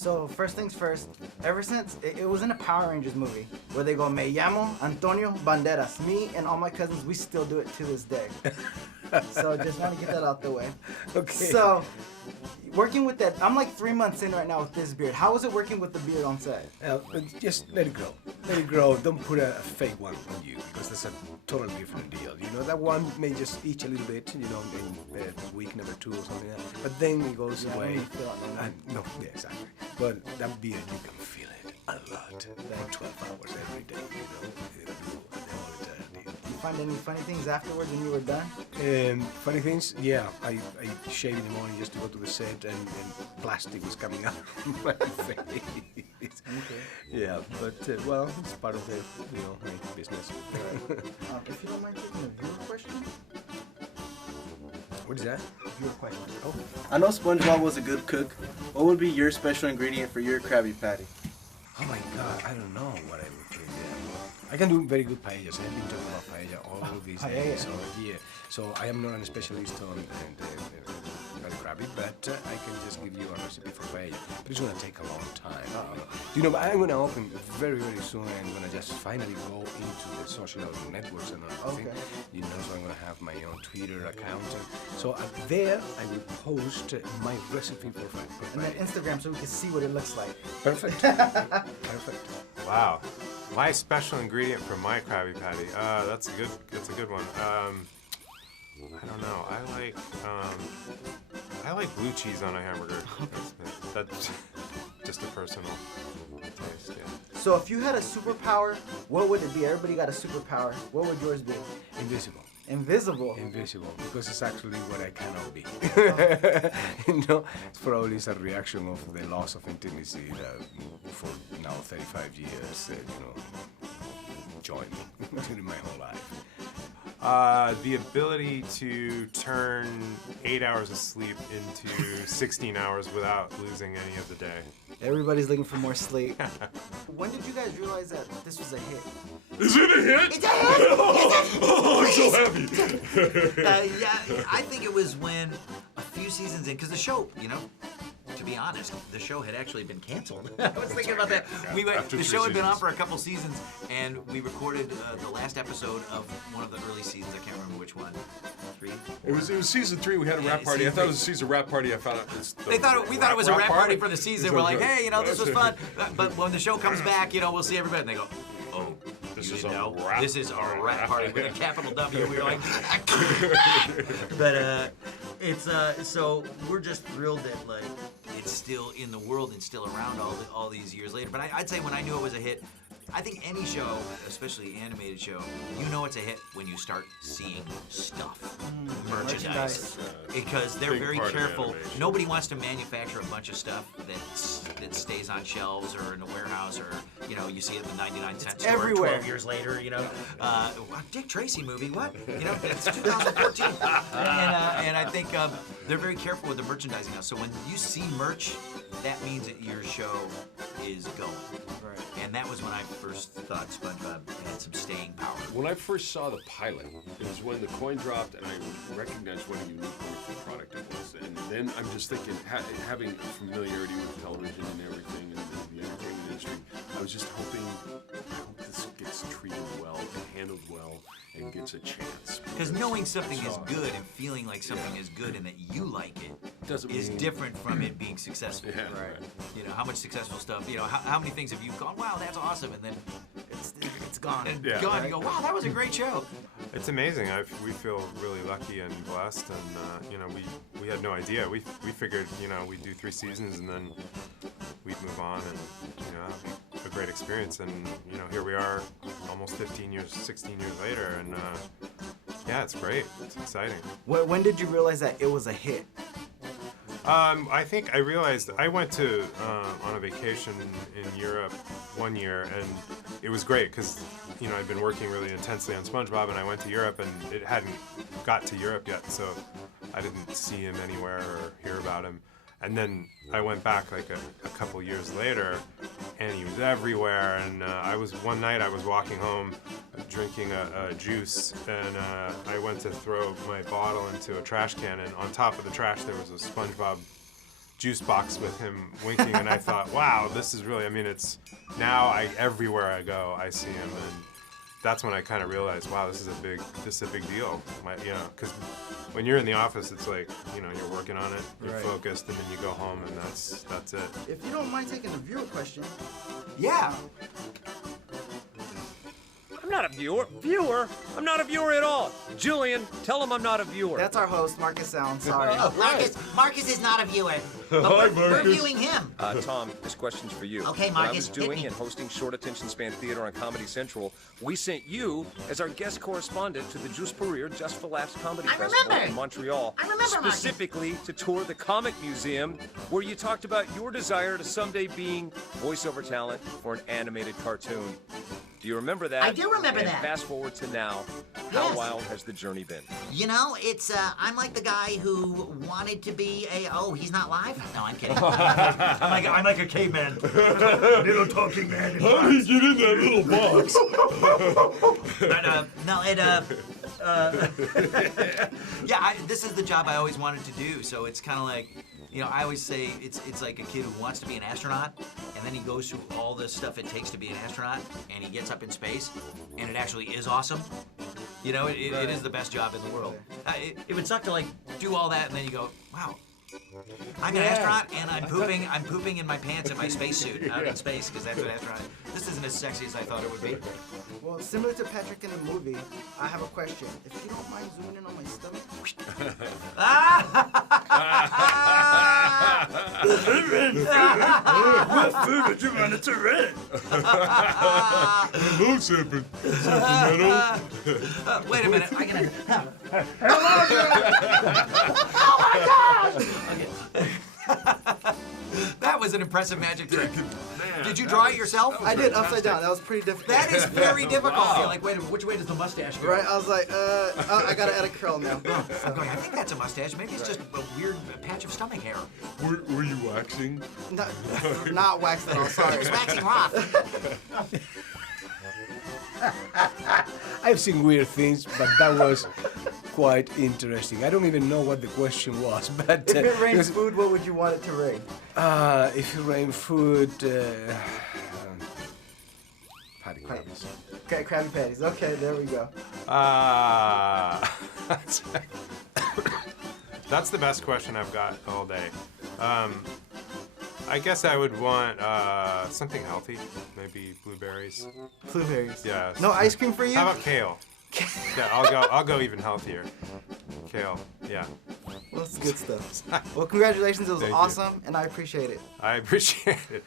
So first things first, ever since, it was in a Power Rangers movie where they go, Me llamo Antonio Banderas. Me and all my cousins, we still do it to this day. So just want to get that out the way. Okay. So, working with that, I'm like 3 months in right now with this beard. How was it working with the beard on set? Just let it grow. Let it grow. Don't put a fake one on you because that's a totally different deal. You know, that one may just itch a little bit, you know, in week number 2 or something like that. But then it goes away. No, yeah, exactly. But that beard, you can feel it a lot. For 12 hours every day, you know. Find any funny things afterwards when you were done? Funny things? Yeah, I shaved in the morning just to go to the set and plastic was coming out of my face. Okay. Yeah, but well, it's part of the, you know, my business. If you don't mind taking a viewer question? What is that? Viewer question. Oh. I know SpongeBob was a good cook. What would be your special ingredient for your Krabby Patty? Oh my God, I don't know what I would put there. I can do very good paellas. I've been talking about paella all of these days. So yeah, so I am not a specialist on Krabby, but I can just give you a recipe for paella. But it's gonna take a long time. You know, I'm gonna open very, very soon. I'm gonna just finally go into the social networks and everything. Okay. You know, so I'm gonna have my own Twitter account. So there, I will post my recipe for paella. And then Instagram so we can see what it looks like. Perfect. Perfect. Wow. My special ingredient for my Krabby Patty. That's a good one. I don't know. I like blue cheese on a hamburger. That's just a personal taste. Yeah. So if you had a superpower, what would it be? Everybody got a superpower. What would yours be? Invisible. Invisible. Invisible, because it's actually what I cannot be. You know, it's probably a reaction of the loss of intimacy for now 35 years, you know, joined me during my whole life. The ability to turn 8 hours of sleep into 16 hours without losing any of the day. Everybody's looking for more sleep. When did you guys realize that this was a hit? Is it a hit? It's a hit! Oh, I'm so happy. Yeah, I think it was when a few seasons in, because the show, you know, to be honest, the show had actually been canceled. I was thinking about that. The show had been on for a couple seasons, and we recorded the last episode of one of the early seasons. I can't remember which one. 3? It was season 3. We had a rap party. I thought it was a season rap party. I found out we thought it was a rap party for the season. We're like, hey, you know, this was fun. But when the show comes back, you know, we'll see everybody. And they go, oh, this is a rap party with a capital W. We were like, but it's so we're just thrilled that like it's still in the world and still around all these years later. But I'd say when I knew it was a hit, I think any show, especially animated show, you know it's a hit when you start seeing stuff, merchandise, because they're very careful. Nobody wants to manufacture a bunch of stuff that stays on shelves or in a warehouse or, you know, you see it at the 99-cent store everywhere. 12 years later, you know. Dick Tracy movie, what? You know, it's 2014. And I think they're very careful with the merchandising now. So when you see merch, that means that your show is going. Right. And that was when I first thought SpongeBob had some staying power. When I first saw the pilot, it was when the coin dropped and I recognized what a unique wonderful product it was. And then I'm just thinking, having familiarity with television and everything and the entertainment industry, I was just hoping, I hope this gets treated well and handled well and gets a chance. Because knowing something is good and feeling like something is good and that you like it is different from it being successful. Yeah, right. You know, how much successful stuff, you know, how many things have you gone, wow, that's awesome, and then it's gone. And gone. Right? You go, wow, that was a great show. It's amazing. We feel really lucky and blessed, and you know, we had no idea. We figured, you know, we'd do 3 seasons and then we'd move on, and you know, it'd be a great experience. And you know, here we are, almost 16 years later, and yeah, it's great. It's exciting. When did you realize that it was a hit? I think I realized I went to on a vacation in Europe one year, and it was great because, you know, I'd been working really intensely on SpongeBob, and I went to Europe, and it hadn't got to Europe yet, so I didn't see him anywhere or hear about him. And then I went back like a couple years later, and he was everywhere. And one night I was walking home, drinking a juice, and I went to throw my bottle into a trash can, and on top of the trash there was a SpongeBob juice box with him winking, and I thought, wow, this is really. I mean, it's now everywhere I go, I see him, and that's when I kind of realized, wow, this is a big deal. Because when you're in the office, it's like, you're working on it, you're focused, and then you go home, and that's it. If you don't mind taking a viewer question. Yeah. I'm not a viewer. Viewer? I'm not a viewer at all. Julian, tell him I'm not a viewer. That's our host, Marcus Sound. Sorry. Oh, Marcus is not a viewer. But we're viewing him. Tom, this question's for you. Okay, When Marcus, I was hit doing me. and hosting short attention span theater on Comedy Central, we sent you as our guest correspondent to the Juice Pereira Just for Laughs Comedy I Festival remember. in Montreal. I remember, Marcus. Specifically to tour the Comic Museum, where you talked about your desire to someday being voiceover talent for an animated cartoon. Do you remember that? I do remember and that. Fast forward to now. How Yes. wild has the journey been? It's, I'm like the guy who wanted to be he's not live? No, I'm kidding. I'm like a caveman. Little talking man. How did he get in that little box? This is the job I always wanted to do, so it's kind of like, I always say it's like a kid who wants to be an astronaut, and then he goes through all the stuff it takes to be an astronaut, and he gets up in space, and it actually is awesome. It is the best job in the world. It would suck to like do all that, and then you go, wow, I'm an astronaut, and I'm pooping in my pants in my spacesuit out in space, because that's what astronaut. This isn't as sexy as I thought it would be. Well, similar to Patrick in the movie, I have a question. If you don't mind zooming in on my stomach. What food would you want to red? Hello, something metal. Wait a minute, I gotta. That was an impressive magic trick. Did you draw it yourself? I did upside down. That was pretty difficult. That is very difficult. You're like, wait a minute, which way does the mustache go? Right? I was like, I gotta add a curl now. I'm going, I think that's a mustache. Maybe it's just a weird patch of stomach hair. Were you waxing? Not waxed at all. Sorry. It's waxing rough. I've seen weird things, but that was quite interesting. I don't even know what the question was, but If it rained food, what would you want it to rain? if it rained food, patty patties. Okay, Krabby Patties. Okay, there we go. That's the best question I've got all day. I guess I would want something healthy, maybe blueberries. Blueberries. Yeah. No ice cream for you? How about kale? Yeah, I'll go even healthier. Kale. Yeah. Well, that's good stuff. Well, congratulations. It was Thank you. awesome, and I appreciate it. I appreciate it.